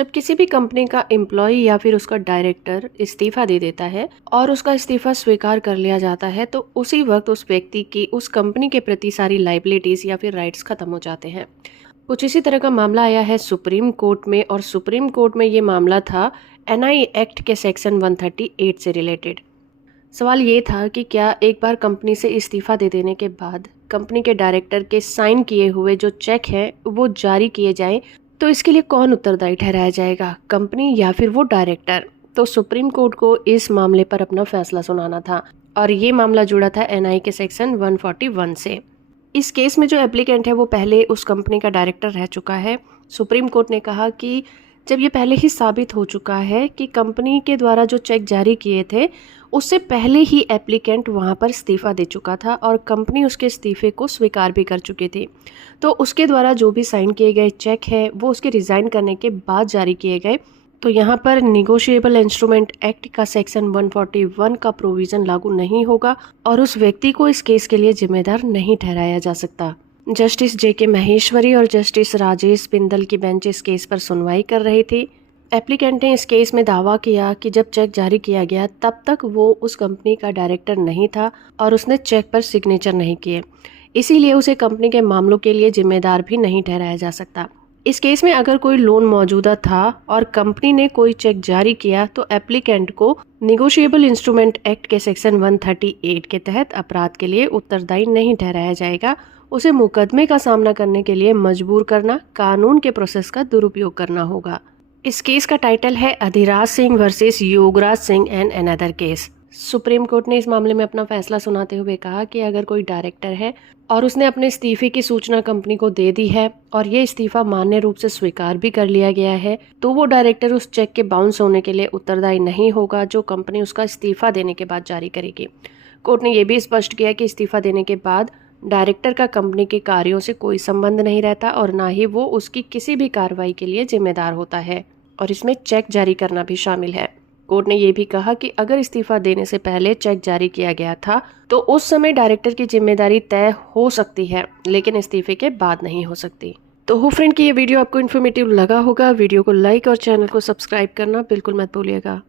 जब किसी भी कंपनी का एम्प्लॉय या फिर उसका डायरेक्टर इस्तीफा दे देता है और उसका इस्तीफा स्वीकार कर लिया जाता है तो उसी वक्त उस व्यक्ति की उस कंपनी के प्रति सारी लाइबिलिटीज या फिर राइट्स खत्म हो जाते हैं। कुछ इसी तरह का मामला आया है सुप्रीम कोर्ट में, और सुप्रीम कोर्ट में ये मामला था एनआई एक्ट के सेक्शन 138 से रिलेटेड। सवाल ये था कि क्या एक बार कंपनी से इस्तीफा दे देने के बाद कंपनी के डायरेक्टर के साइन किए हुए जो चेक है वो जारी किए जाएं, तो इसके लिए कौन उत्तरदायी ठहराया जाएगा, कंपनी या फिर वो डायरेक्टर। तो सुप्रीम कोर्ट को इस मामले पर अपना फैसला सुनाना था और ये मामला जुड़ा था एनआई के सेक्शन 141 से। इस केस में जो एप्लीकेंट है वो पहले उस कंपनी का डायरेक्टर रह चुका है। सुप्रीम कोर्ट ने कहा कि जब ये पहले ही साबित हो चुका है कि कंपनी के द्वारा जो चेक जारी किए थे उससे पहले ही एप्लीकेंट वहां पर इस्तीफा दे चुका था और कंपनी उसके इस्तीफे को स्वीकार भी कर चुकी थी, तो उसके द्वारा जो भी साइन किए गए चेक है वो उसके रिजाइन करने के बाद जारी किए गए। तो यहाँ पर निगोशिएबल इंस्ट्रूमेंट एक्ट का सेक्शन 141 का प्रोविजन लागू नहीं होगा और उस व्यक्ति को इस केस के लिए जिम्मेदार नहीं ठहराया जा सकता। जस्टिस जेके महेश्वरी और जस्टिस राजेश बिंदल की बेंच इस केस पर सुनवाई कर रही थी। एप्लीकेंट ने इस केस में दावा किया कि जब चेक जारी किया गया तब तक वो उस कंपनी का डायरेक्टर नहीं था और उसने चेक पर सिग्नेचर नहीं किए, इसीलिए उसे कंपनी के मामलों के लिए जिम्मेदार भी नहीं ठहराया जा सकता। इस केस में अगर कोई लोन मौजूदा था और कंपनी ने कोई चेक जारी किया तो एप्लीकेंट को निगोशिएबल इंस्ट्रूमेंट एक्ट के सेक्शन 138 के तहत अपराध के लिए उत्तरदायी नहीं ठहराया जाएगा। उसे मुकदमे का सामना करने के लिए मजबूर करना, कानून के प्रोसेस का दुरुपयोग करना होगा। इस केस का टाइटल है Adhiraj Singh versus Yograj Singh and another case. Supreme court ने इस मामले में अपना फैसला सुनाते हुए कहा कि अगर कोई डायरेक्टर है और उसने अपने इस्तीफे की सूचना कंपनी को दे दी है और ये इस्तीफा मान्य रूप से स्वीकार भी कर लिया गया है, तो वो डायरेक्टर उस चेक के बाउंस होने के लिए उत्तरदायी नहीं होगा जो कंपनी उसका इस्तीफा देने के बाद जारी करेगी। कोर्ट ने यह भी स्पष्ट किया कि इस्तीफा देने के बाद डायरेक्टर का कंपनी के कार्यों से कोई संबंध नहीं रहता और ना ही वो उसकी किसी भी कार्रवाई के लिए जिम्मेदार होता है, और इसमें चेक जारी करना भी शामिल है। कोर्ट ने यह भी कहा कि अगर इस्तीफा देने से पहले चेक जारी किया गया था तो उस समय डायरेक्टर की जिम्मेदारी तय हो सकती है, लेकिन इस्तीफे के बाद नहीं हो सकती। तो हो फ्रेंड कि ये वीडियो आपको इन्फॉर्मेटिव लगा होगा। वीडियो को लाइक और चैनल को सब्सक्राइब करना बिल्कुल मत भूलिएगा।